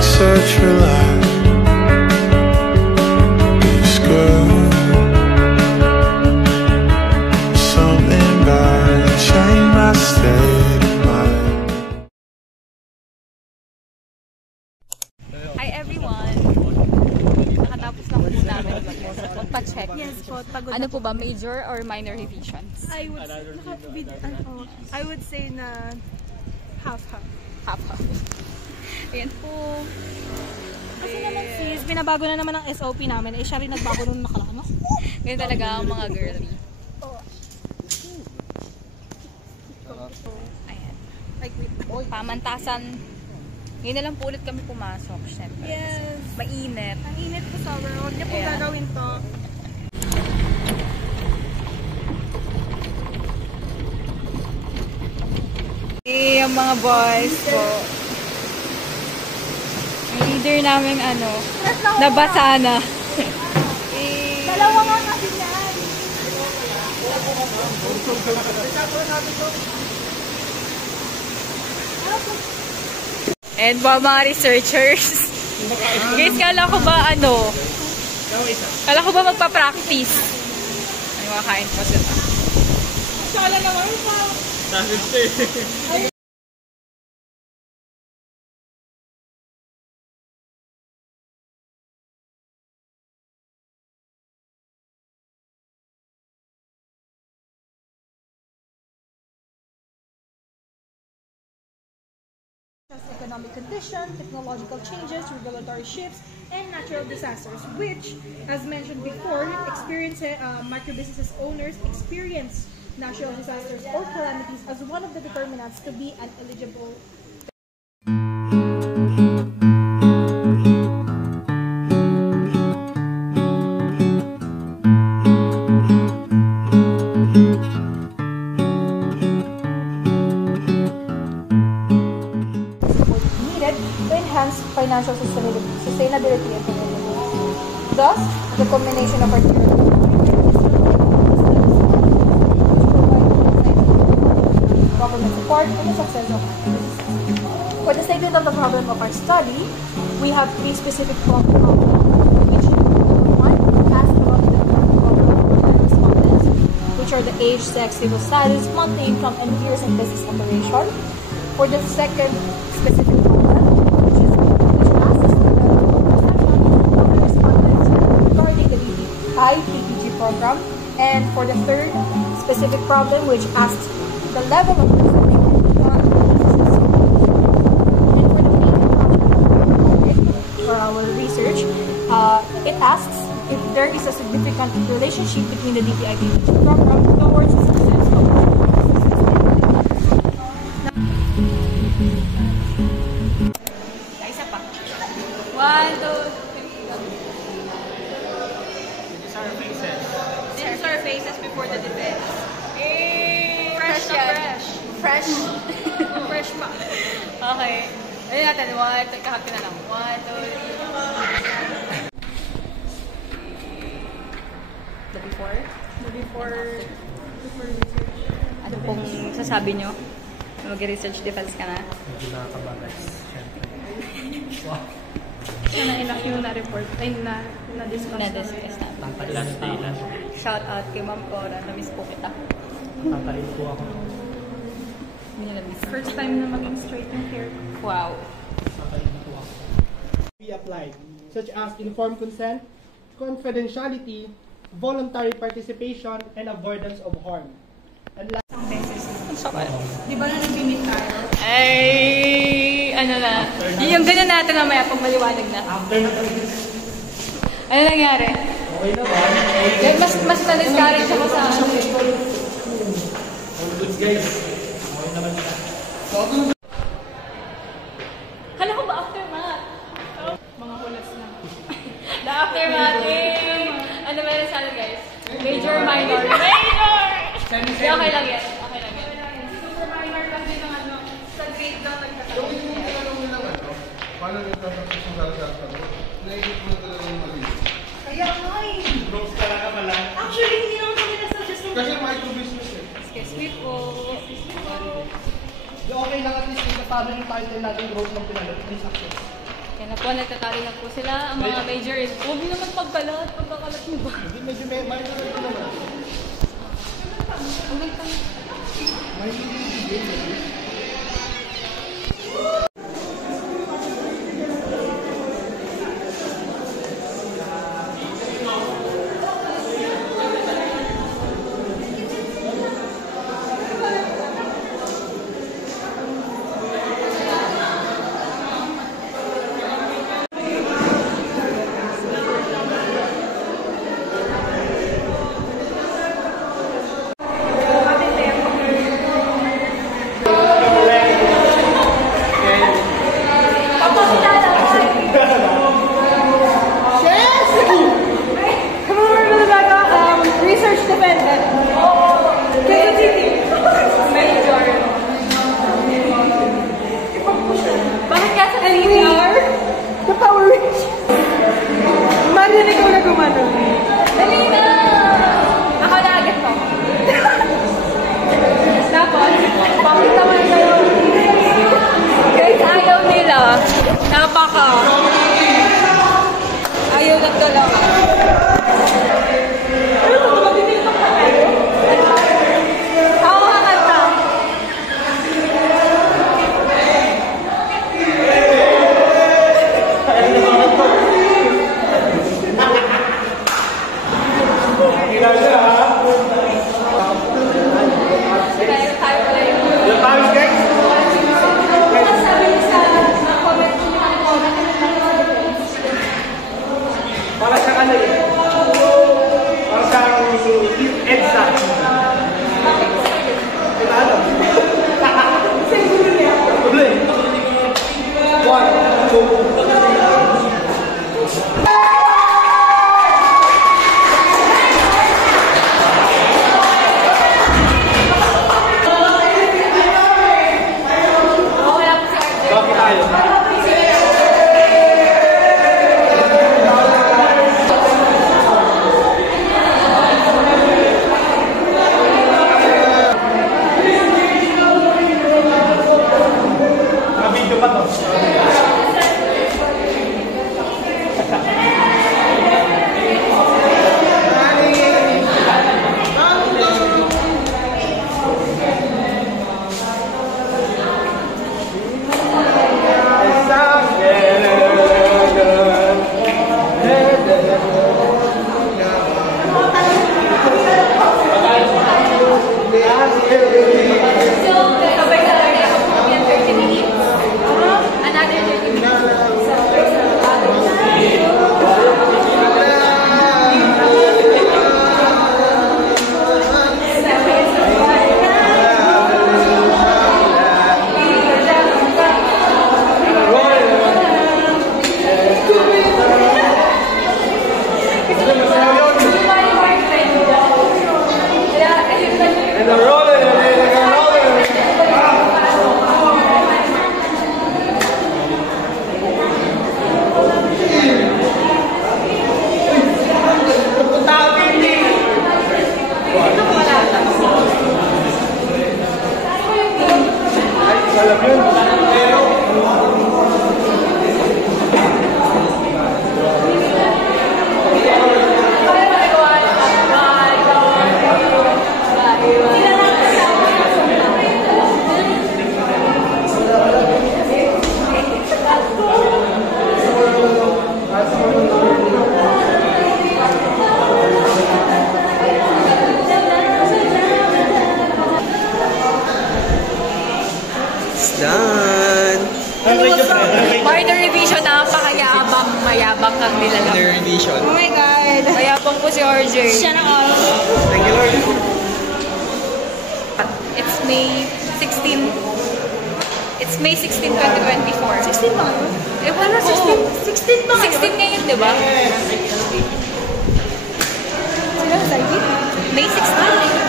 like such a lie. It's good. Something about it changed my state of mind. Hi everyone! Nakatapos na po namin magpa-check. Yes po, pagod Ano po ba, major or minor revisions? I would say na half-half. Half-half. Ayan po. Kasi naman sis, binabago na naman ang SOP namin. Eh, siya rin nagbago nung nakaraan. No? Ganyan talaga ang mga girly. Ayan. Like, wait. Pamantasan. Ngayon na lang po ulit kami pumasok, syempre. Yes. Mainit. Ang init po sa world. Hindi po Ayan. gagawin to. Eh, ang mga boys po. Ang leader namin nabasa na. Dalawa nga kasi yan. And mga researchers. Guys, kala ko ba kala ko ba magpa-practice? Ay, makakain po sila. Kala naman pa. Economic condition, technological changes, regulatory shifts, and natural disasters, which, as mentioned before, microbusinesses owners experience natural disasters or calamities as one of the determinants to be an eligible. To enhance financial sustainability and sustainability. Thus, the combination of our government support and the success of our business. For the statement of the problem of our study, we have three specific problems, which one ask about the respondents, which are the age, sex, civil status, monthly income, and years in business operation. For the second specific problem, which asks the respondents regarding the IPPG program, and for the third specific problem, which asks the level of perception on and for the main problem for our research, it asks if there is a significant relationship between the DPIPPG program towards the success of Isa pa. 1, 2, 3. These are faces. These are faces before the defense. fresh na fresh. Fresh. Fresh pa. Okay. Ayun natin. 1, kahapin na lang. 1, 2, 3. The before? The before Ano pong sasabi nyo? Mag-research defense ka na? Hindi nakakabagay. siya na inak yung na-report, ay na-discuss Na-discuss na. Tatalin. Shout out kay Ma'am Cora. Na-miss po kita. Tatalin po ako. Hindi niya na-miss. First time na maging straight yung hair. Wow. Tatalin po ako. Be applied, such as informed consent, confidentiality, voluntary participation, and avoidance of harm. And Di ba na nag-meet tayo? Ay, ano na. Yung ganun natin mamaya pag maliwanag na. After na talaga. Ano nangyari? Okay na ba? Mas na-discourage ako sa ano. All goods guys. Okay naman siya. Kala ko ba aftermath? Mga hulas na. The aftermath eh. Ano meron sa ano guys? Major, minor. Major! Hindi, okay lang yan. Okay lang yan. Super minor lang din ang ano, sa grade daw nagkakaroon. Paano nagtatapos yung salasasa mo? Naisip mo talaga yung mali. Kaya nga eh. Bros talaga pala. Actually, hindi naman kami nasa-suggest ng Kasi micro-business eh. Excuse me po. okay lang at least yung paano yung title natin growth ng pinalot, please access. Can Ano po, nagtatali na po sila. Ang mga major is, huwag niyo naman pagkalat. Pagkakalat niyo ba? Hindi, medyo may minor ito naman. Ulit tayo. Ayaw lang talaga. Ako kakanta. Tayo pala yun. Para sa ano eh? Para sa EDSA. Kita alam. Siguro niya. Tuloy. 1, 2. Bakit tayo? Video pa to. Minor revision, napakayabang, mayabang kang nilalang. Minor revision. Oh my God. Mayabang po si RJ. Siya na all. Thank you, Lord. It's May 16. It's May 16, 2024. 16 pa? Eh, wala, 16 pa ngayon? 16 ngayon, di ba? Sila sa side? May 16.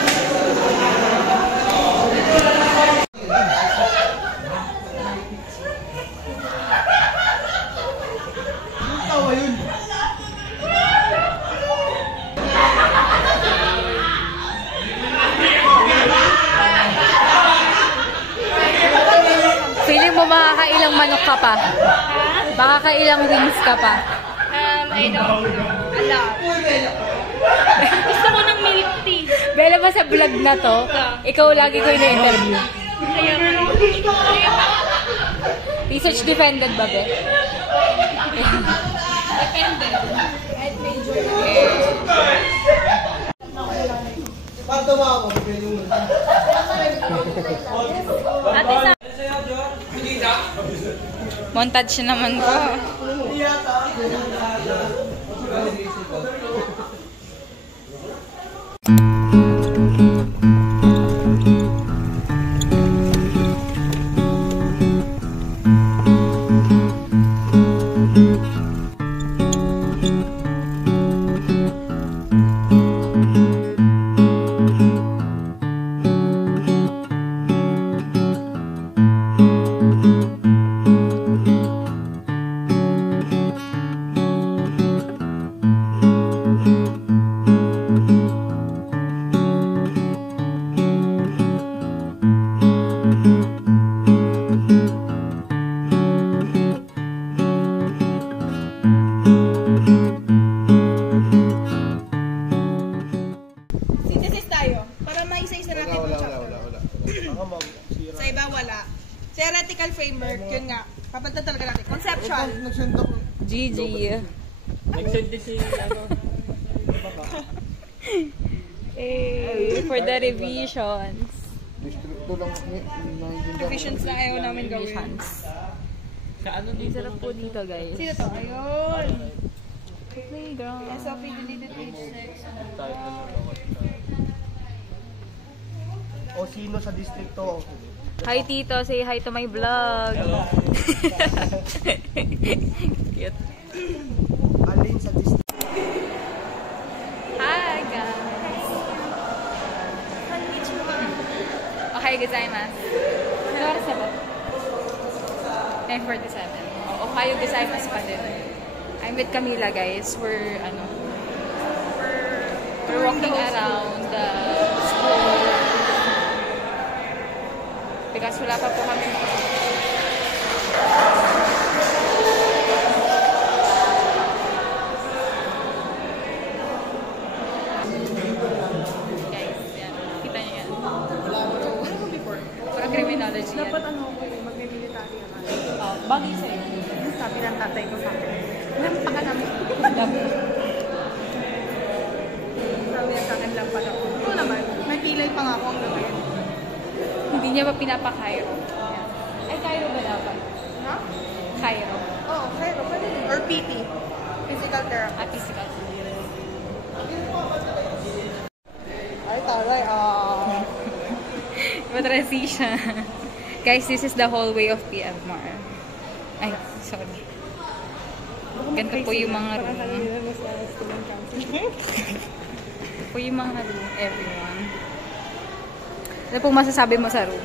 Feeling mo makakailang manok ka pa? Baka kailang wings ka pa. I don't know. Ala. Gusto ko ng milk tea. Bella ba sa vlog na to, ikaw lagi ko ina-interview. Kaya Research defended ba, Be? depende. At major. Ate sa... Montage naman ko. Synthesis tayo. Para maisa-isa natin Wala. yung chapter. Sa iba, wala. Theoretical framework, yun nga. Papagtan talaga natin. Conceptual. Nagsend ako. GG. Nag-send din si, For the revisions. Distrito lang. Revisions na ayaw namin gawin. Revisions. sa ano Ang dito? sarap po dito, guys. Sino to? Ayun. Playground. SOP deleted page 6. O sino sa distrito? Hi, Tito. Say hi to my vlog. Cute. Alin sa distrito? Hi, guys. Konnichiwa. Okay, gozaimasu. Ano oras na ba? 10:47. Ohayo gozaimasu pa din. I'm with Camila, guys. We're walking around the school. Because wala pa po kami guys, yan. Kita niyo yan. For criminology yan. Dapat ano ko yung mag-military naman. Bagay sa'yo. Sabi ng tatay ko sa akin. Nampak ka namin. Sabi niya sa akin lang pala. Oo naman. May pilay pa nga ako ang gawin. Hindi niya ba pinapa-Cairo? Ay, Cairo ba dapat? Ha? Cairo. Oo, pero pwede din. Or PT. Physical therapy. At physical. Ay, taray. Transition. Guys, this is the hallway of PMR. Ay, sorry. Ganito po yung mga room. Ito po yung mga room, everyone. Ano po masasabi mo sa room?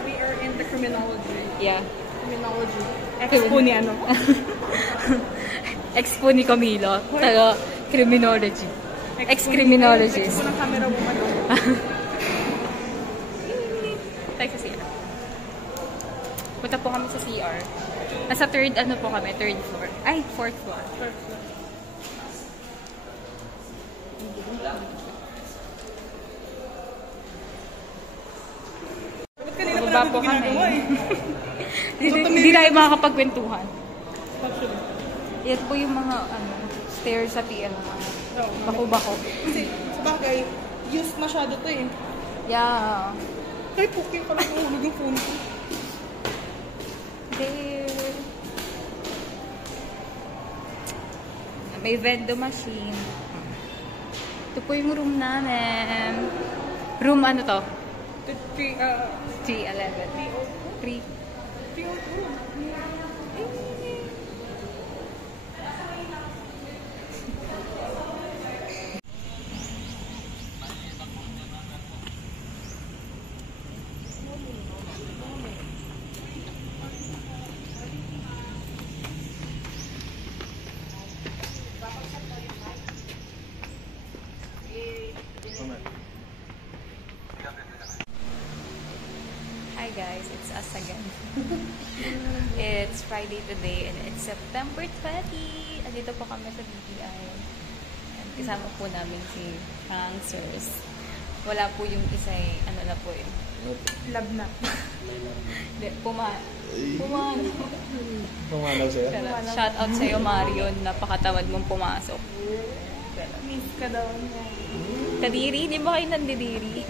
We are in the criminology. Yeah. Criminology. Expo ni ano? Expo ni Camilo. Taga criminology. Ex-criminologist. Expo ng camera woman. Tayo sa CR. Punta po kami sa CR. Nasa third floor. Ay, fourth floor. Baba po kami. Hindi tayo makakapagkwentuhan. Yan po yung mga stairs sa PL. Bako-bako. Kasi, sa bagay, used masyado to eh. Yeah. Ay, puking pala nahulog yung phone ko. There. May vendo machine. Ito po yung room namin. Room ano to? 311. 3. 302. Hi guys, it's us again. It's Friday today and it's September 20. Andito po kami sa BPI. And kasama po namin si Chancers. Wala po yung isa ano na po yun. Love na. Pumanaw sa'yo? Shout out sa'yo, Marion. Napakatawad mong pumasok. Miss ka daw niya. Kadiri? Di ba kayo nandidiri?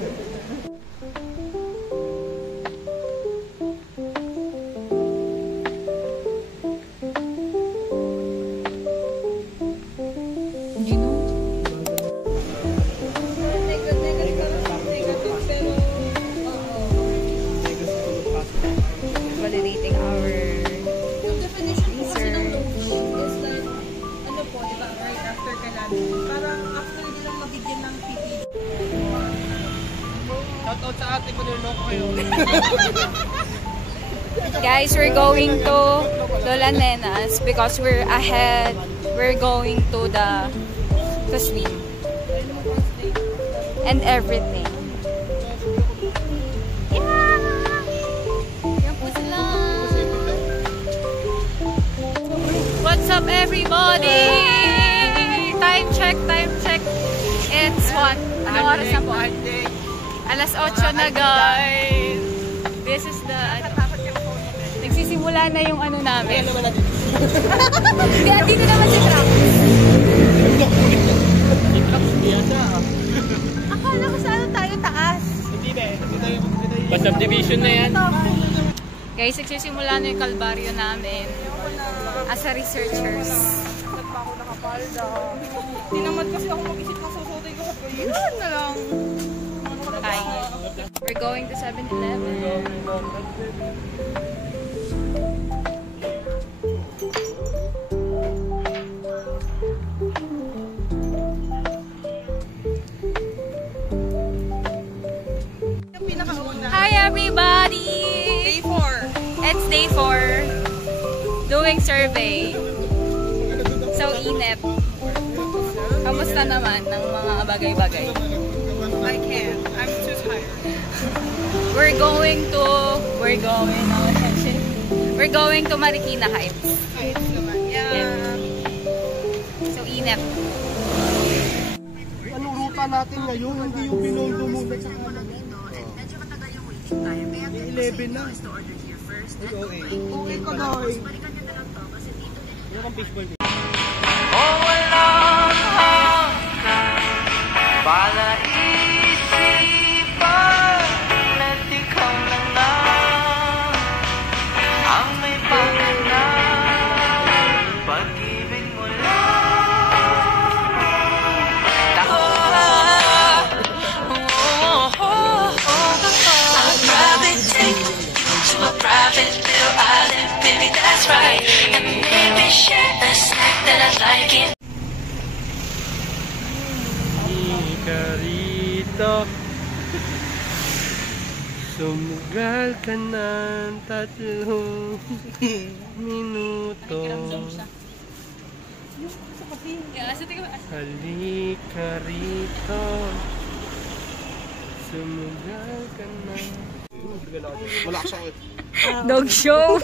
Validating our Yung definition po kasi ng location is like, ano po, di ba, right after ka lang. Parang after nilang mabigyan ng PPD. Shoutout sa ate ko, niloloko kayo. Guys, we're going to Lola Nena's because we're ahead. We're going to swim. And everything. Yeah! Yan po sila. What's up, everybody? Time check, time check. It's what? Ano oras na po? Alas 8 na, guys. This is the... Nagsisimula na yung ano namin. Hindi, dito naman si Trax. Si Trax, di ata. Akala ko sa ano tayo taas. Hindi ba? Pa-subdivision na yan. Guys, nagsisimula na yung kalbaryo namin as a researchers. Ba't pa ako nakapalda? Hindi naman kasi ako mag-isip ng susutin ko. Yun na lang. Hi. We're going to 7-Eleven. Yung pinakauna. Hi, everybody! Day 4. It's day 4. Doing survey. So, init. Kamusta naman ng mga bagay-bagay? I can't. I'm too tired. We're going to Marikina Heights. Kahit naman. Yeah. So, init. Anong ruta natin ngayon? Hindi yung Binondo muna sa kanan. 11 na. Okay ka daw. Ano kang fishball dito? Ikarito, sumugal ka ng 3 minuto. Halika rito, sumugal ka na. Wala ka sakit. Dog show!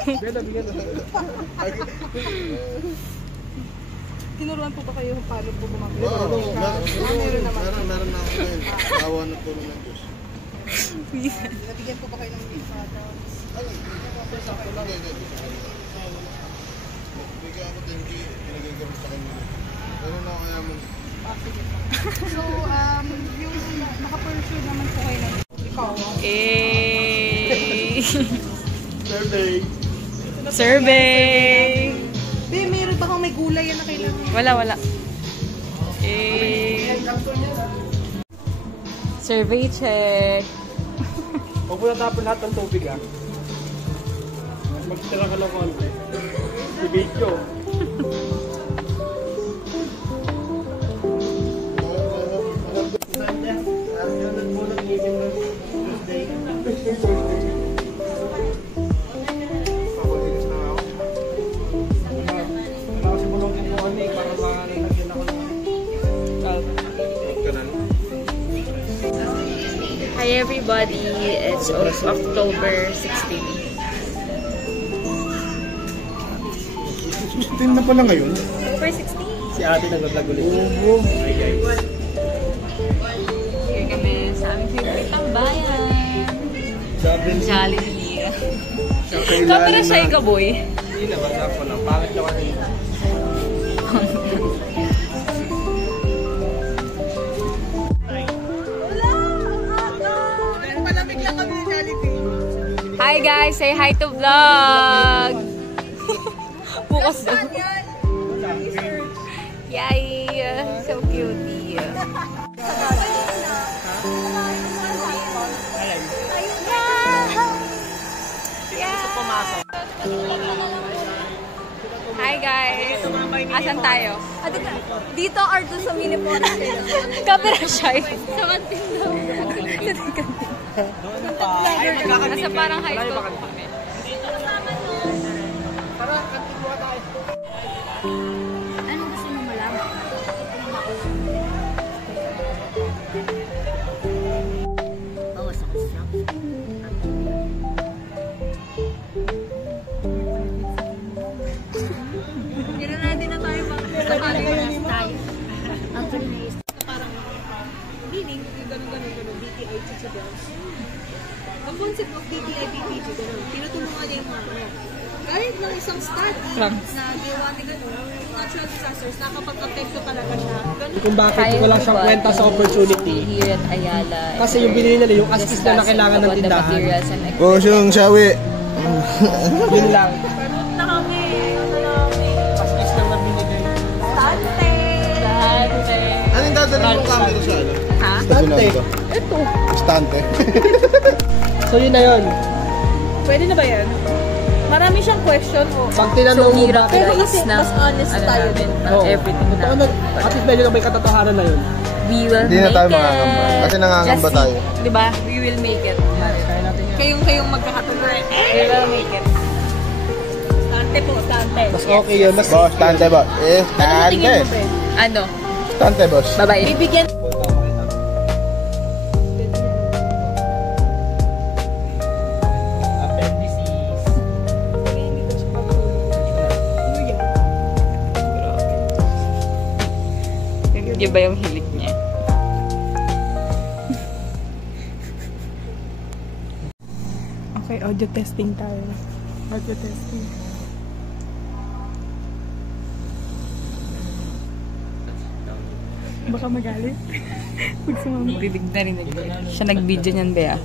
Tinuruan po ba kayo kung paano po gumagawa? Meron na ako ngayon. Awa na po ng Diyos. Nabigyan po ba kayo ng visa? Bigyan ako 10K, pinagagamit sa kanya. Pero na kaya mo. So, yung naka-pursue naman po kayo ng ikaw. Survey! Be, meron ba kang may gulay yan na kailangan? Wala. Survey check. Huwag mo natapon lahat ng tubig ah. Magtira ka lang konti. Si Bidyo. Hi everybody, it's October 16. 16 na pala ngayon. Over 16. Si ate naglag ulit. Oo. Hi guys. Here kami sa aming favorite tambayan. Jollibee. Kapira siya ka, boy. Hindi naman ako lang. Pangit naman rin. Hi guys, say hi to vlog. Bukas daw. Yay, so cutie. Hi guys. Asan tayo? Dito or doon sa mini pond? Kapira shy. Sa kantin daw. Sa kantin. Nasa parang high school po kami. Anong gusto mo malaman? Bawas ako siya. Tira natin na tayo bang tayo. Actually, naisip parang meaning, yung ganun-ganun, DTI tutorials. Ang concept of DTI PPG, ganun. Tinutulungan niya yung mga kahit ng isang study na ginawa ni ganun, natural disasters, nakapag-apekto talaga siya. Ganun. Kung bakit wala siyang kwenta sa opportunity. Here at Ayala. Kasi yung binili nila, yung astis na kailangan ng tindahan. Bosyong sawi. Yun lang. Na kami. Astis lang na binili. Tante! Anong dadalhin mong camera sa ano? Ha? Stante. Ito. Stante. So yun na yun. Pwede na ba yan? Marami siyang question o. Pag tinanong mo hirap bakit. Pero kasi mas honest tayo din. Everything na. At least medyo na may katotohanan na yun. We will Hindi na make tayo it. makakamba. Kasi nangangamba Just tayo. see, diba? We will make it. Kaya natin yun. Kayong magkakatuloy. We will make it. Tante po, tante. Mas okay yun. Mas Boss, stante boss. Stante. Ano? Stante boss. Bye-bye. Bibigyan. Di ba yung hilik niya? Okay, audio testing tayo. Audio testing. Baka magalit. Pag sumama. Rinig na rinig. Siya nag-video niyan, Bea.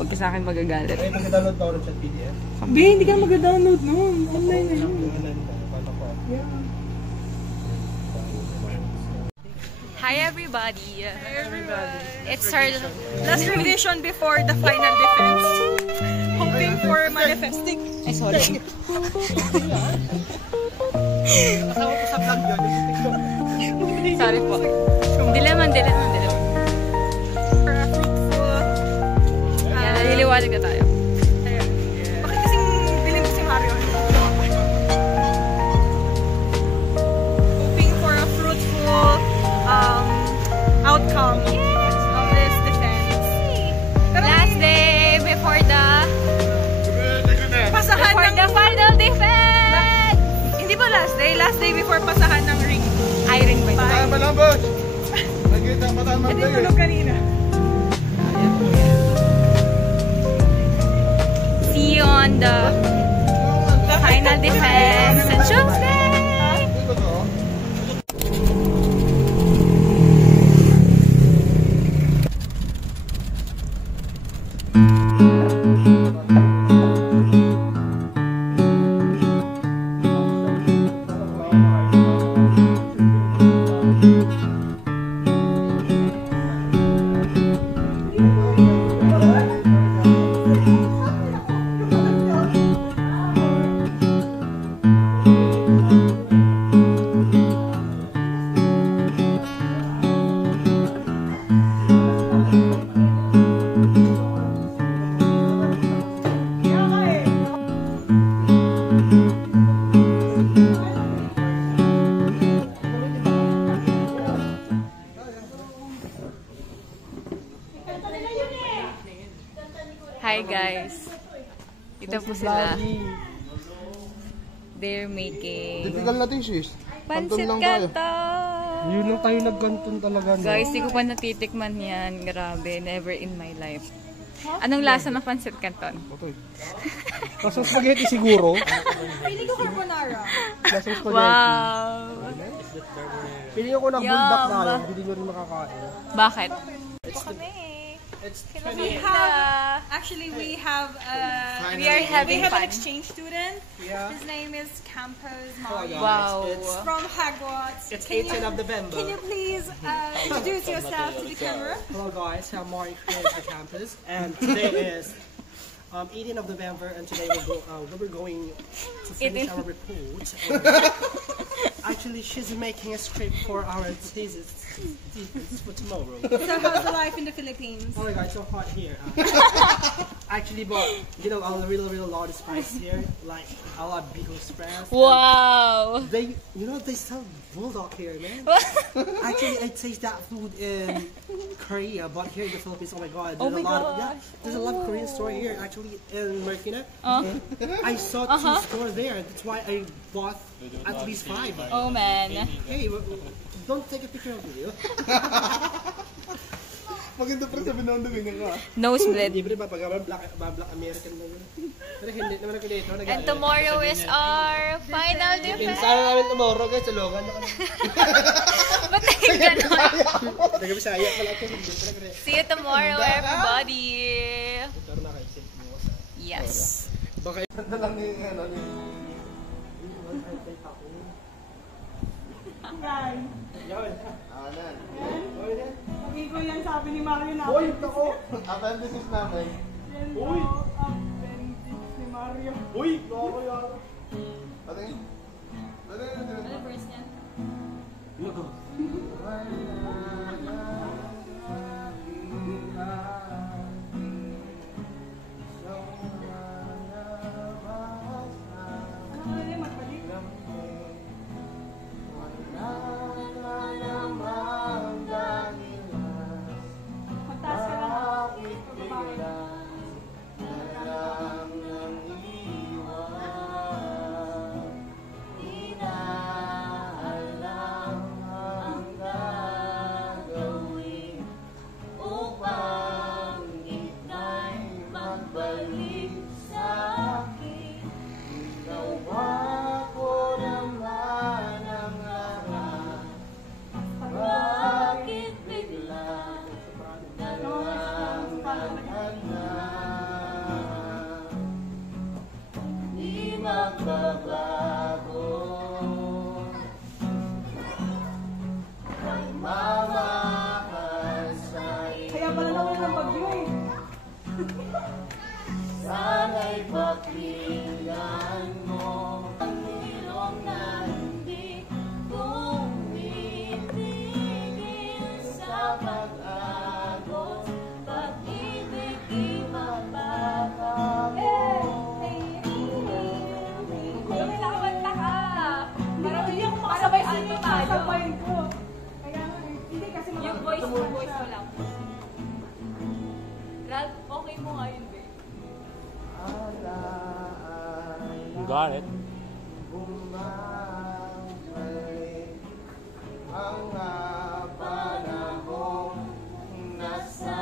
Huwag ka sa akin magagalit. Ay, mag-download pa ako ng chat PDF. Hindi, hindi ka mag-download nun. Online na yun. Yeah. Hi everybody! Hi everybody! It's our Last revision before the final defense. Hoping for manifesting. Ay, sorry. Kasama ko sa vlog yun. Sorry po. Dilaman. For a fruitful... Yan, naliliwanag na tayo. Bakit kasing dilim si Mario? Hoping for a fruitful outcome of this defense. Pero Last day before the pasahan ng... final defense! Hindi ba last day? Last day before pasahan ng ring. Ay, ring ba ito? Tama lang boss. Nagkita pa tayo Hindi magdayo. tulog kanina. See you on the final defense on Tuesday! Hi guys. Ito po sila. They're making Typical natin sis. pancit Kanton lang tayo. canton. Yun lang tayo nagkanton talaga. No? Guys, di ko pa natitikman yan. Grabe, never in my life. Anong lasa ng pancit canton? Lasang spaghetti siguro. Pili ko carbonara. Lasang spaghetti. Wow! Pili ko ng buldak na yun. Hindi nyo rin makakain. Bakit? Actually, we have We are having an fun. exchange student. Yeah. His name is Campos Mario. Wow. From Hogwarts. It's Can 18th you- of November. Can you please introduce yourself to the camera? Hello guys, I'm Mario from the campus, and today is 18th of November, and today we're going to finish 18th. our report. Actually, she's making a script for our thesis for tomorrow. So how's the life in the Philippines? Oh my god, it's so hot here. Actually, but you know, a real lot of spice here, like a lot of Bicol Express. Wow! They, you know, they sell bulldog here, man. Actually, I taste that food in Korea, but here in the Philippines, oh my god, Oh my there's a lot of Korean store here. Actually, in Marikina, I saw Uh-huh. 2 stores there. That's why I bought at least 5. Oh man. Hey, don't take a picture of me. Maganda pa sabi na ganyan ka. Nosebleed. Libre ba pag black American na yun? Pero hindi naman ako dito. And tomorrow is our final defense. Sana namin tomorrow guys, sa Logan na kami. Ba't tayo ganon? Taga-Bisaya pala ako. See you tomorrow, everybody. Pero nakaisip mo sa... Yes. Baka na lang yung ano ni... Guys, Anan. mag-ego yan sabi ni Mario na. Hoy, ako! Appendices namin. Uy! Appendix ni Mario. Uy! Loko yata. Patingin. Patingin. First niyan. Magtaas ka lang. Kaya pala naman ng bagyo eh. Sabayin ko. Kaya nga, hindi kasi Yung voice mo lang. Ralph, okay mo nga yun, babe. You got it. Ang panahong nasasabi,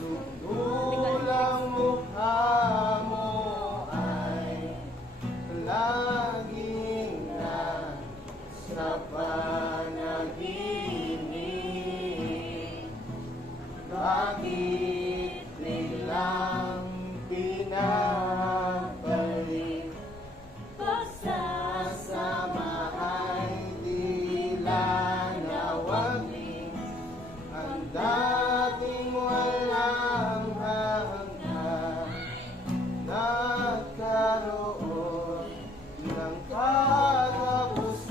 sugulang mukha mo ay laging nasa panaginip. Bakit nilang pinabalik? Pagsasama ay tila nawagling, ang dating walang hanggan nagkaroon ng katapusan.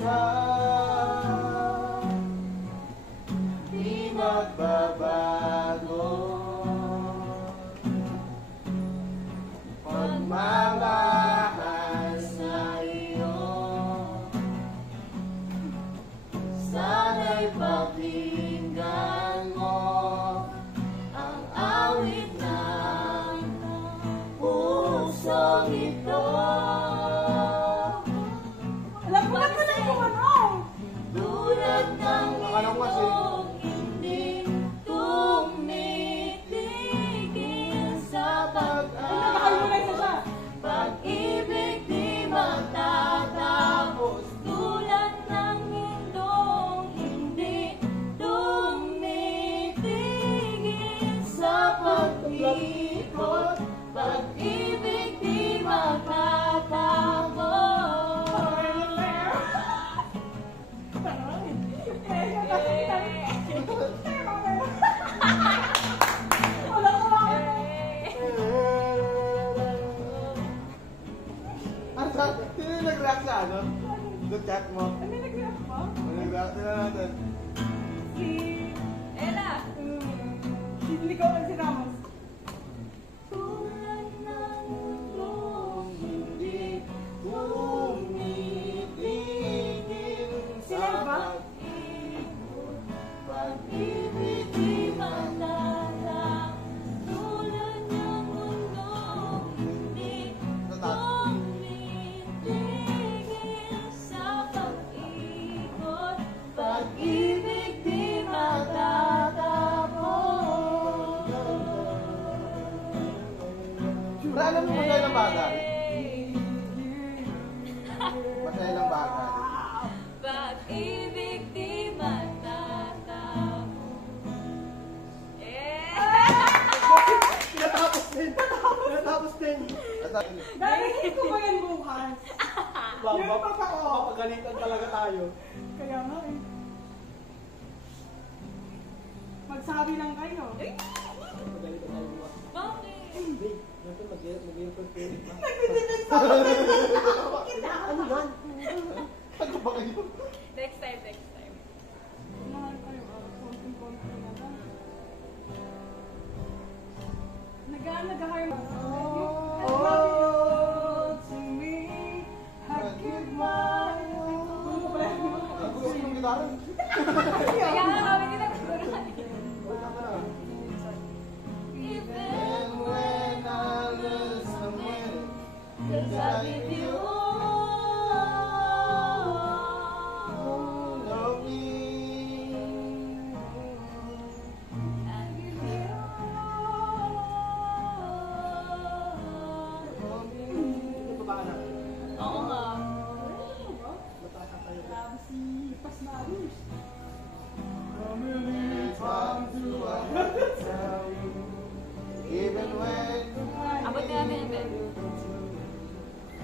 Di magbabago pagmamahal sa iyo. Sana'y pakinggan mo ang awit ng pusong ito. nag-react sa ano? Sa chat mo? Ano nag-react ba? Nag-react na natin. Si... Ella! Si Nicole at si Ramos. Sila ba? Pero alam mo masaya ng bagay? Masaya ng bagay. Pag-ibig di matatapos. Natapos din. Natapos din. Gagawin ko ba yan bukas? Yun pa pa ko. Mapagalitan talaga tayo. Kaya nga eh. Magsabi lang kayo. Mapagalitan tayo bukas. Bakit? Hindi. Natin mag-i-perfect na. Nagdidinit sa akin. Ano yan? Ano ba kayo? Next time, next time. Mahal kayo. Konting-konti na lang. Nag-hire mo. I love you to me. I give my all. Ang gusto ng gitara. Kaya nga kami ginagawa. Wala ka na. Even And when I lose, I'm winning. 'Cause I give you all of me. Hindi pa ba ka na? Oo nga. Matasa tayo. Grabe si Pas Marius. It's hard to tell you, even when Abot na natin yung bed.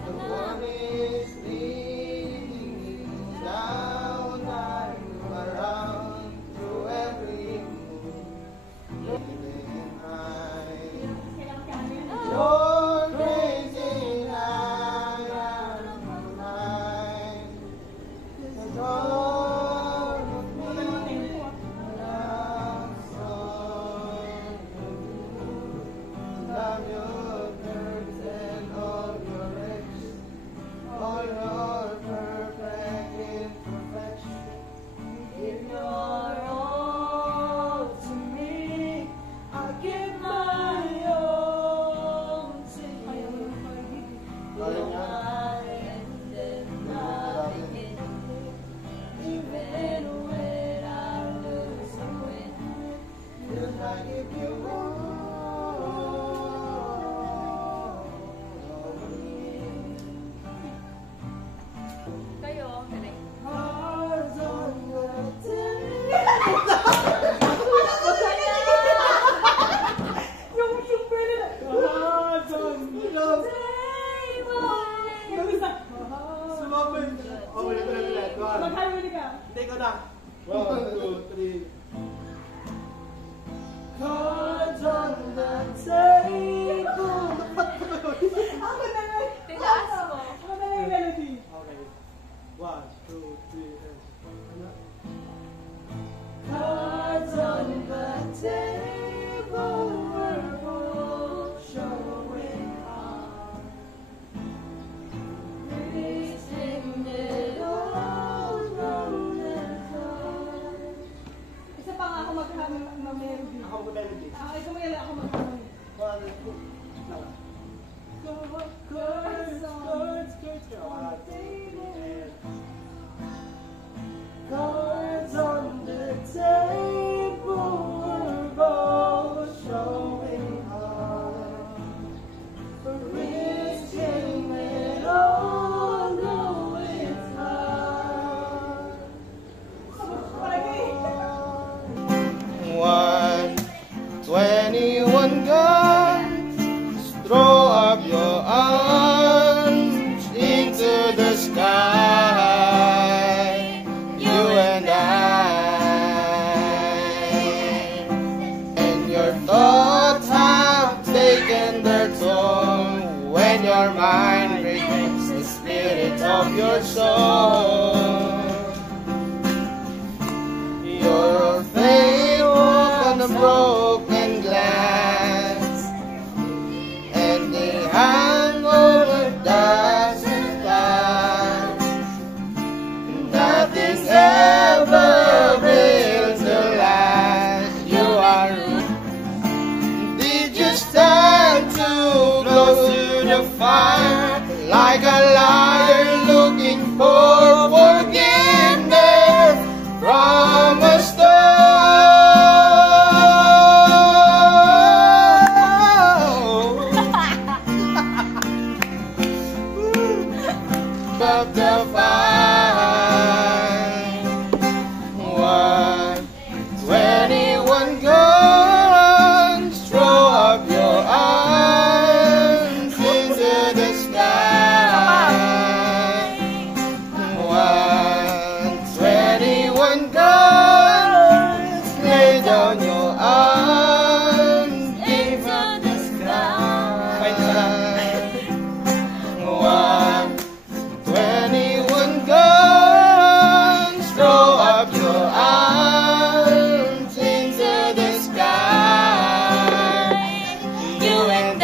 the one is leading me down, I'm around to every move. Living high, Kailangan kanin. you're crazy, I am mine. 'Cause all of me loves all of you. Love your curves and all your edges, all your perfect imperfection. Give your all to me, I give my all to you. Kaya nga. Even when I lose, I win. 'Cause I give you all of me. Kayo, galing. Hearts on the Yung pwede na. Kamusta? Sumabay. Oh, ulit. Mag-harmony ka. Hindi ko na. 1, 2, 3. cards on the table. Ako na lang. Tinaas mo. Ako na lang yung melody. Okay. 1, 2, 3, and... Ano? Cards on the table were both showing up. Releasing it all from the heart. your mind reflects the spirit of your soul. Your faith on a broken glass, and the hangover doesn't pass. Nothing's ever built to last. You are. Did you stand too close to the fire, like a liar looking for forgiveness from a stone? Above the fire, 21 guns, throw up your arms into the sky. 21 guns, lay down your arms into the sky. 21 guns, throw up your arms into the sky. You and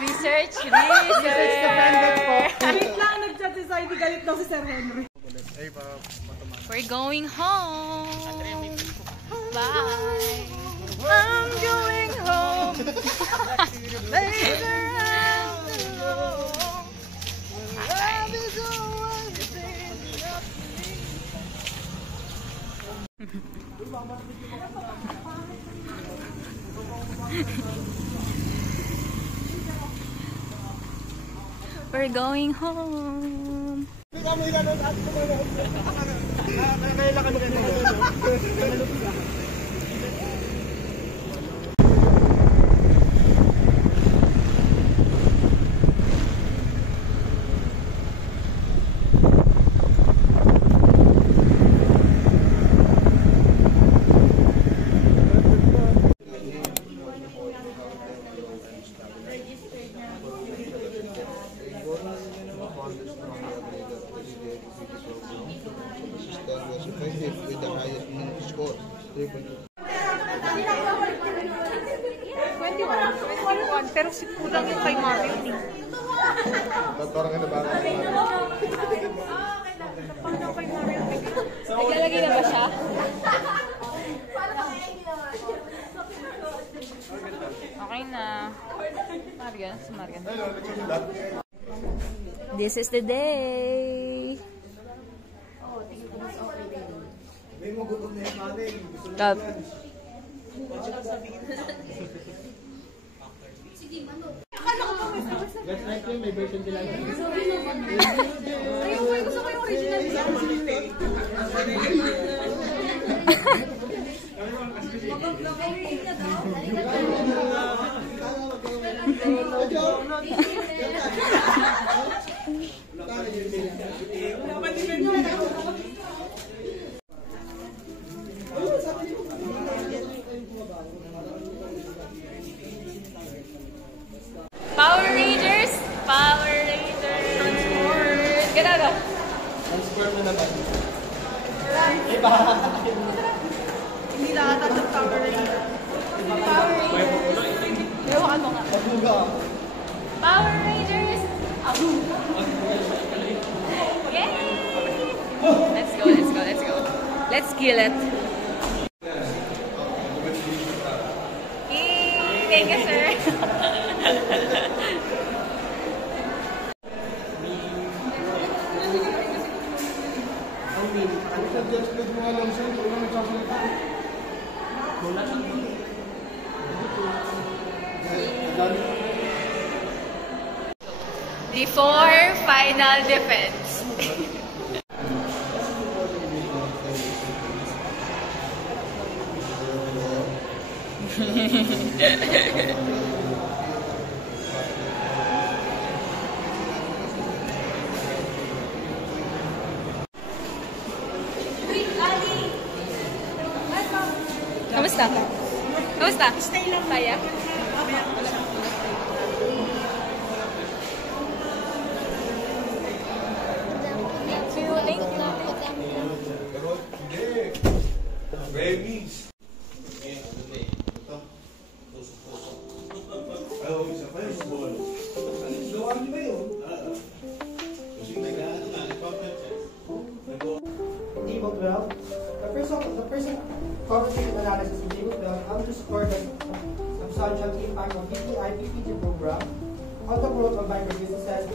Research. Wait lang, nag-chat-decide. Galit daw si Sir Henry. We're going home. Bye. I'm going home. Later alone. Love is always been up to me. We're going home. With the highest minute score, 3.2. 21, pero si kulang yung kay Mario. Ba't parang kinabahan? Naglalagay na ba siya? Okay na. Marian, si Marian. This is the day. Stop. That's right, may version sila. Gusto ko yung original Power Rangers! Power Rangers! Transport! Ganun. Transport na naman. Hindi lahat ang Power Rangers. Power Rangers! Ewan mo nga. Power Rangers! Yay! Let's go, let's go, let's go. Let's kill it. Yay! Thank you, sir. Before final defense. Kamusta? Kamusta? Stay lang. Saya? Thank you. Babies. Oh, isa pa yung small. Gawa niyo ba yun? Kasi nag-ano nga, Table 12. The person quantitative analysis in Table 12 underscore the substantial impact of BPI-PPG program on the growth of micro businesses,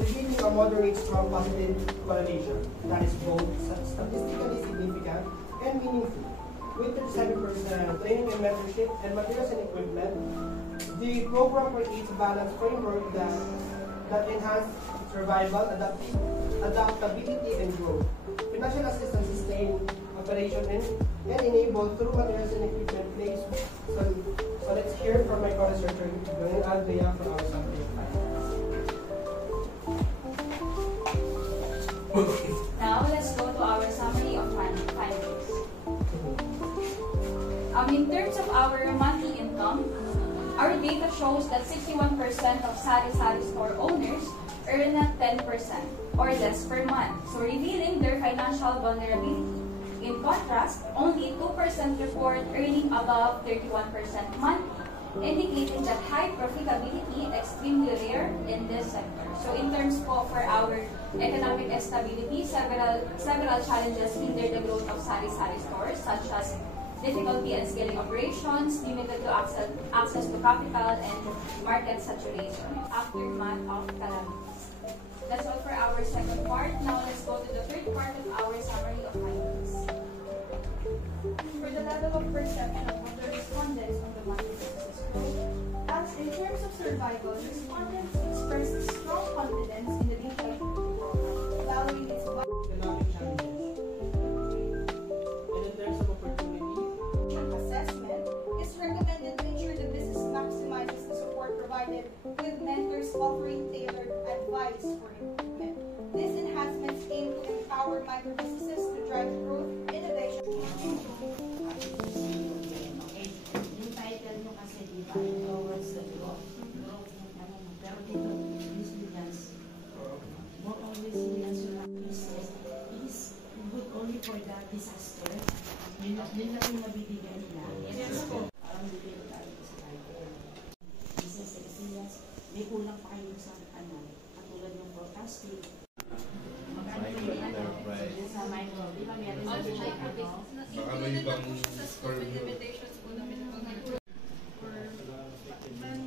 revealing a moderate strong positive correlation that is both statistically significant and meaningful. With 37% training and mentorship and materials and equipment, the program creates a balanced framework that enhances survival, adaptability, and growth. Financial assistance sustain operation and enabled through materials and equipment place. So let's hear from my co-researcher, Dr. Andrea, from our subject. Now let's go to our summary of findings. In terms of our monthly income, our data shows that 61% of sari-sari store owners earn at 10% or less per month, so revealing their financial vulnerability. In contrast, only 2% report earning above 31% monthly, indicating that high profitability extremely rare in this sector. So in terms for our economic stability, several challenges hinder the growth of sari-sari stores, such as difficulty in scaling operations, limited to access to capital, and market saturation, aftermath of calamities. That's all for our second part. Now let's go to the third part of our summary of findings. For the level of perception of the respondents on the monthly business growth, as in terms of survival, respondents expressed strong confidence in the digital program, valuing its Economic challenges. And in terms of opportunity, assessment, is recommended to ensure the business maximizes the support provided with mentors offering tailored advice for improvement. These enhancements aim to empower microbusinesses to drive growth, innovation. Yung title nyo kasi, di ba, towards the growth ng ano, pero dito, resilience. More on resilience yung business is good only for the disaster. Yun lang yung nabibigyan nila. Yes po. Parang bibigyan tayo sa title. Business resilience, may kulang pa kayo sa ano, katulad ng forecasting. Magkano yung ano, sa micro, di ba meron sa micro? Baka may ibang store nyo.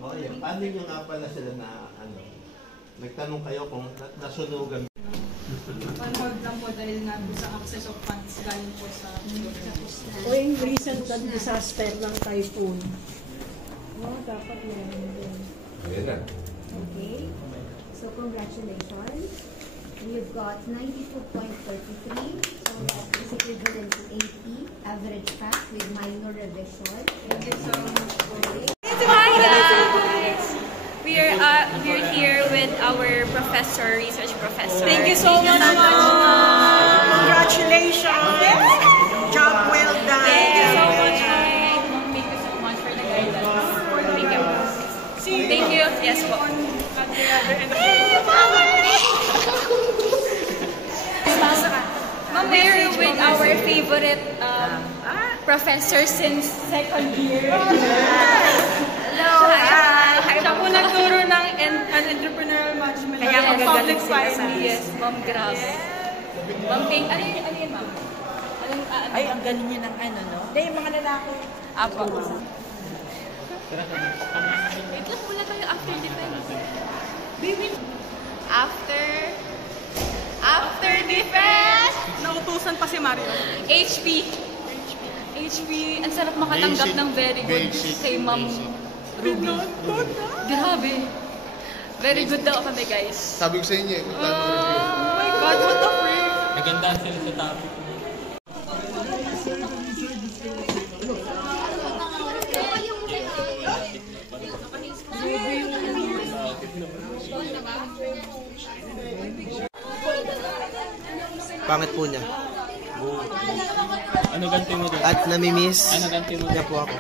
Oh, yan. Paano nyo nga pala sila na, ano, nagtanong kayo kung nasunugan? One-hold lang po dahil nga po sa access of funds galing po sa O yung recent disaster ng typhoon. Dapat meron din. Ayan na. Okay. So, congratulations. You've got 92.43. So, that is equivalent to 80 average pass with minor revision. Thank you so much for Hi guys! We're here with our professor, research professor. Thank you so much. Congratulations. Job well done. Thank you so much. Thank you so much for the guidance. Thank you. Thank you. Yes po. We're with our favorite professor since second year. Hello! Siya po nagturo ng entrepreneurial management. Kaya public finance. Yes, ma'am, grabe. Ma'am, ano yun, ma'am? Ay, ang galing niya ng ano, no? Hindi, yung mga lalaki. Apo. Wait lang, wala tayo after defense. After defense! Nautusan pa si Mario. HP. Ang sarap makatanggap ng very good kay Ma'am Ruby. Grabe. Very good daw kami, guys. Sabi ko sa inyo eh. Oh my God, what the freak? Nagandaan sila sa topic. Pangit po niya. Ano ganti mo doon? At namimiss Ano ganti mo niya po ako.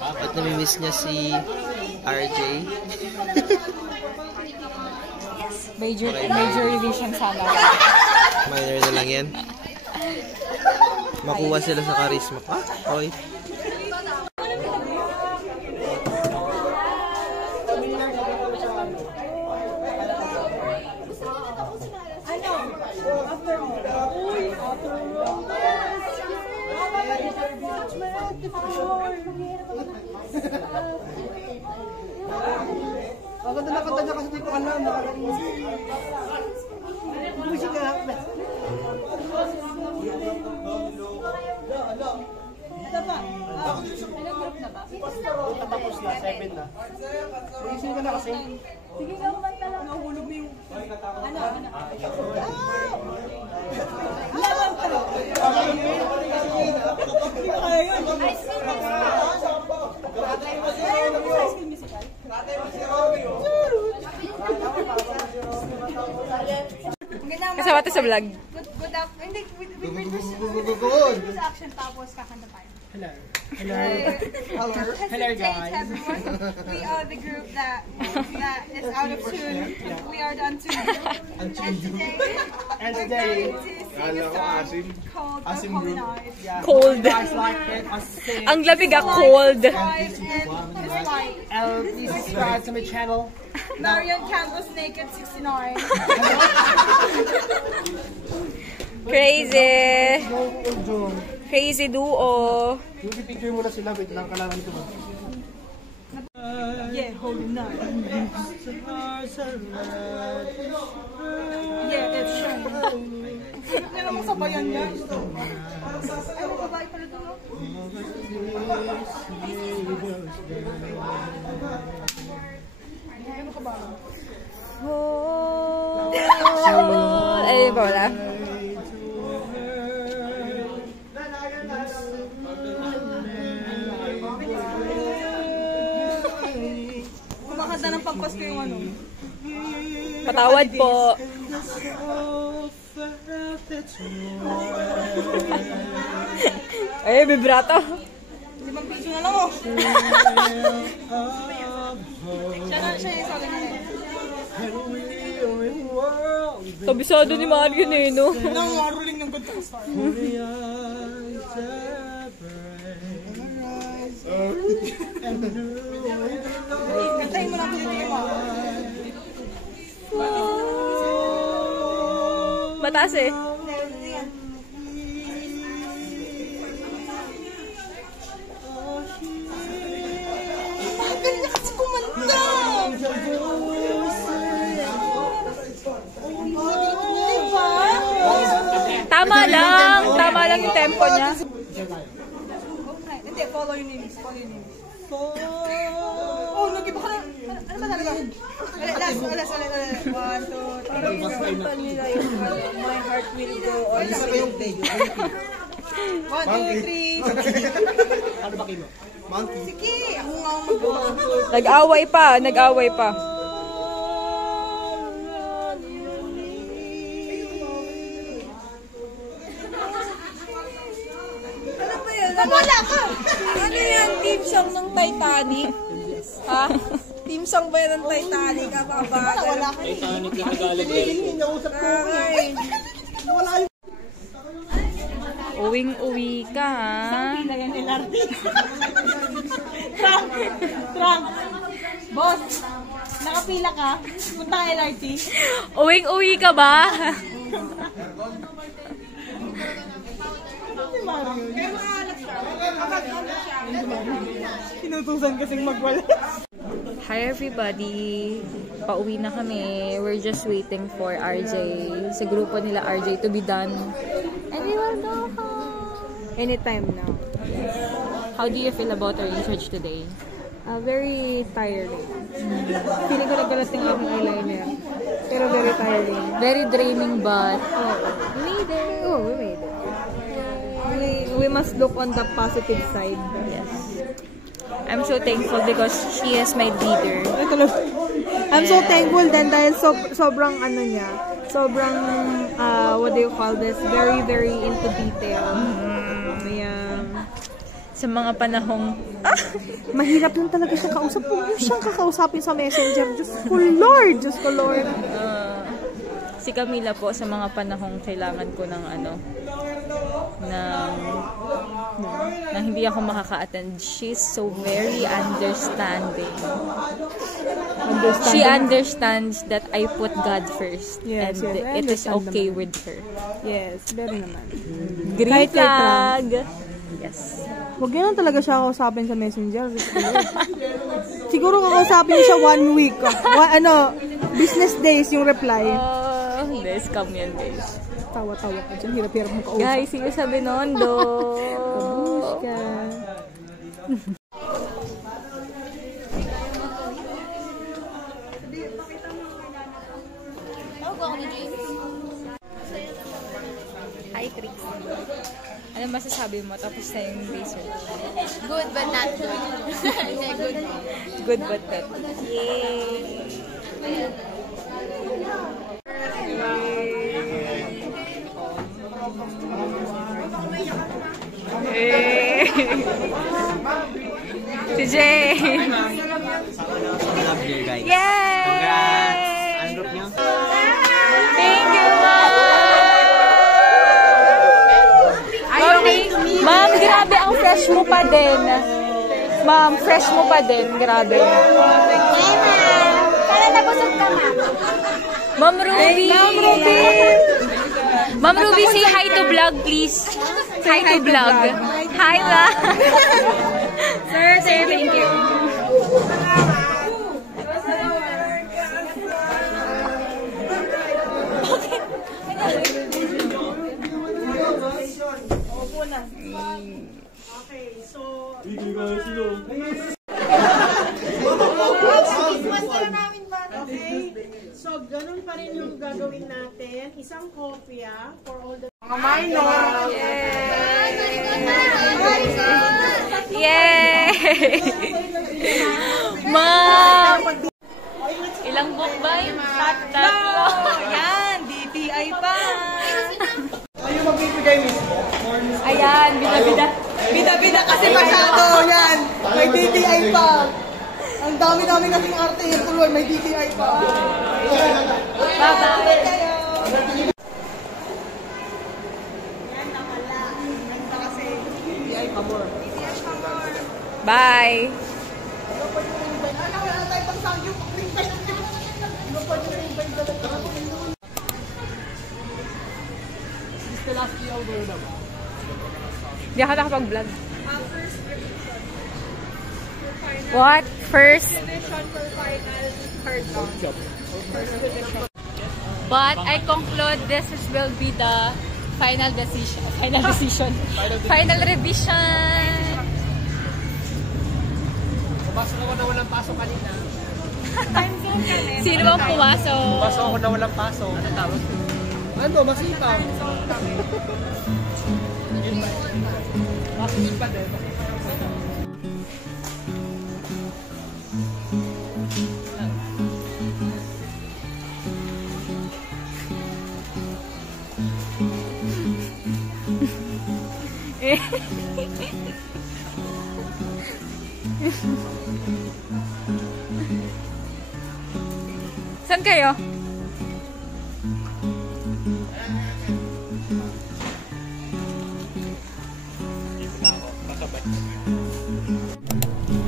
At namimiss niya si RJ. Major revision sana. Minor na lang yan. Makuha sila sa charisma. Ah, okay. Ang ganda na kanta niya kasi di ko alam. Musik ka. Tapos na, 7 na. Isin ka na kasi. Sige ka kumanta lang. Nahulog mo yung... Ano? Laban ka. Hindi ko kaya yun. High School Musical. Kasama to sa vlog. Good afternoon. Hindi, with action tapos kakanta tayo. Hello. Hello guys. Everyone. We are the group that is out of tune. We are the untuned. And today sing a song called The Colonized. Cold. Ang lamig cold. Please subscribe to my channel. Marian Campos Naked 69. Crazy. Crazy duo. Yung picture muna sila, wait lang, kailangan ko ba? Yeah, holding on. Yeah, it's shiny. Hindi naman sabayan niya. Ay, may babae pala ito. Ano ka ba? Ay, wala. Kumakanta ng pagpasko yung ano. Patawad po. Ay, vibrato. 5 piso na lang oh. Siya yung sabi niya. Kabisado ni Mario eh, no? Nang maruling ng ganda ko star. Kantayin mo na pilitin mo. Mataas eh. Ang galing niya kasi kumanta! Diba? Tama lang yung tempo niya. Hindi, follow your names. Oh, nag-iba ka na. Ano ba talaga? Last. 1, 2, 3. My heart will go on. Isa ba yung take? 1, 2, 3. Ano ba kayo? Monkey. Sige, ako nga ang magawa. Nag-away pa. Ano ba yan? Wala ka! Ano yan? Team song ng Titanic? Ha? Team song ba yan ng Titanic? Wala ka. Titanic na nagalag eh. Uwing-uwi ka, ha? Pila yan, LRT. Trunk. Boss, nakapila ka? Punta ka LRT. Uwing-uwi ka ba? Sinutusan kasing magwala. Hi everybody! Pauwi na kami. We're just waiting for RJ. Sa grupo nila RJ to be done. And we will go home. Anytime now. How do you feel about our research today? Very tiring. Feeling ko nagkalas ng aking eyeliner. Pero very tiring. Very draining but we made it. Oh, we made it. We must look on the positive side. yes. I'm so thankful because she is my leader. I'm so thankful din dahil sobrang ano niya, sobrang what do you call this? Very, very into detail. Ayan. Sa mga panahong... Mahirap lang talaga siya kausap. Huwag siyang kakausapin sa messenger. Diyos ko, Lord! Diyos ko, Lord! Si Camila po, sa mga panahong kailangan ko ng na hindi ako makaka-attend. She's so very understanding. She understands that I put God first. Yes, and yes, it is okay naman. with her. Yes, very naman. Green flag! Yes. Huwag yan lang talaga siya kausapin sa messenger. Siguro kakausapin niya siya 1 week. Business days yung reply. Hindi, scam yan, guys. Tawa-tawa ka dyan. Hirap-hirap mo kausap. Guys, see you sa Binondo. Kabuska. Hi, Trix. Ano masasabi mo tapos na yung research? Good but not good. Good. Good but not. Yay! Si Jay! Yay! Congrats! Ang group niyo? Thank you, Ma'am! Ma'am, grabe ang fresh mo pa din. Ma'am, fresh mo pa din. Grabe. Para nabusog ka, ma'am. Ma'am Ruby! Ma'am Ruby! Ma'am Ruby, say hi to vlog, please. Hi to vlog. Hi, ma'am. Sir, thank you. Okay, so... Okay, so ganun pa rin yung gagawin natin. Isang kopya for all the... Mga minor! Yay! Ma'am! Ilang book ba yun? Tatlo! Yan! DTI pa! Ayaw magbibigay mismo. Ayan! Bida-bida! Bida-bida kasi masyado yan! May DTI pa! Ang dami-dami kasing arte yung tuloy, may DTI pa! Bye-bye! Bye! Hindi ako nakapag-vlog. What? First? But I conclude this will be the final decision. Final revision. Pumasok ako na walang pasok kanina. Sino bang pumasok? Pumasok ako na walang pasok. Ano tawag? Ano? Masipag. Masipag eh. Saan kayo?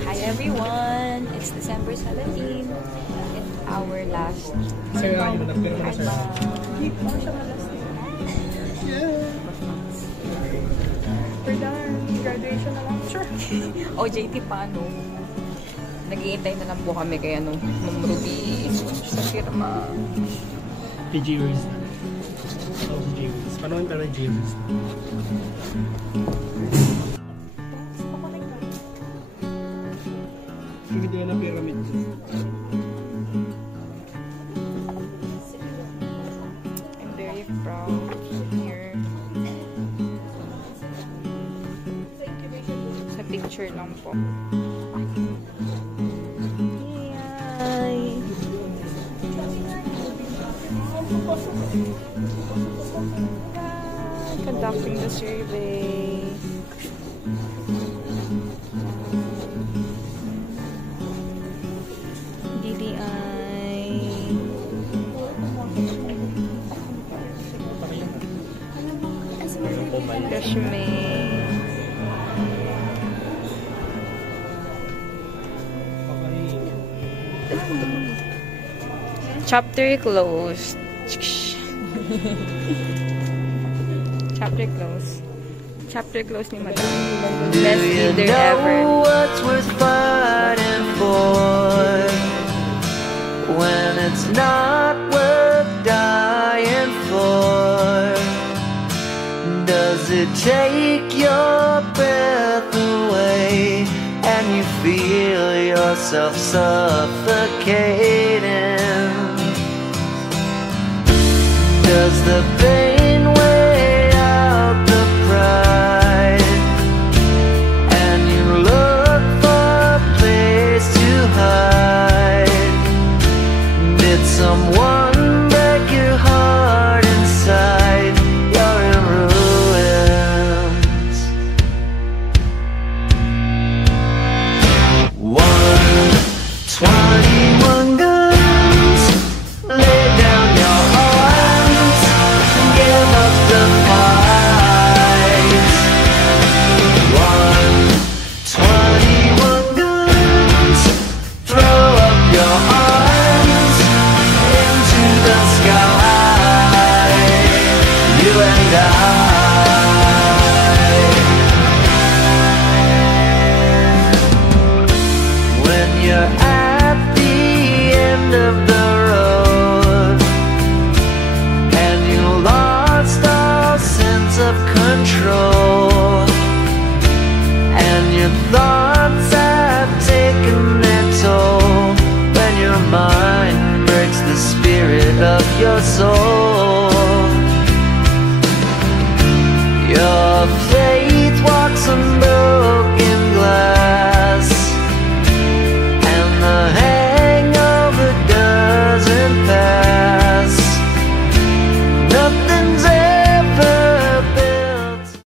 Hi everyone! It's December 17. It's our last. Sir, ayun na pero na sir. We're done. Graduation na lang. Sure. OJT pa, no? Nag-iintay na lang po kami kay Ma'am Ruby sa firma. Kay J-Wiz. Oh, si J-Wiz. Panawin ka na J-Wiz. Hindi na pyramid. I'm very proud here. Sa picture lang po. Yay! Conducting the survey. Resume. Chapter closed. Chapter closed. Chapter closed ni Madam. Best leader ever. What's worth fighting for when it's not worth dying for? Does it take your breath away and you feel yourself suffocating? Does the pain weigh out the pride and you look for a place to hide? Did someone break your heart inside? You're in ruins. 121 guns, lay down your arms, give up the fight. 121 guns, throw up your arms into the sky. You and I. When you're at the end of the road and you lost all sense of control and your thoughts have taken their toll, when your mind breaks the spirit of your soul.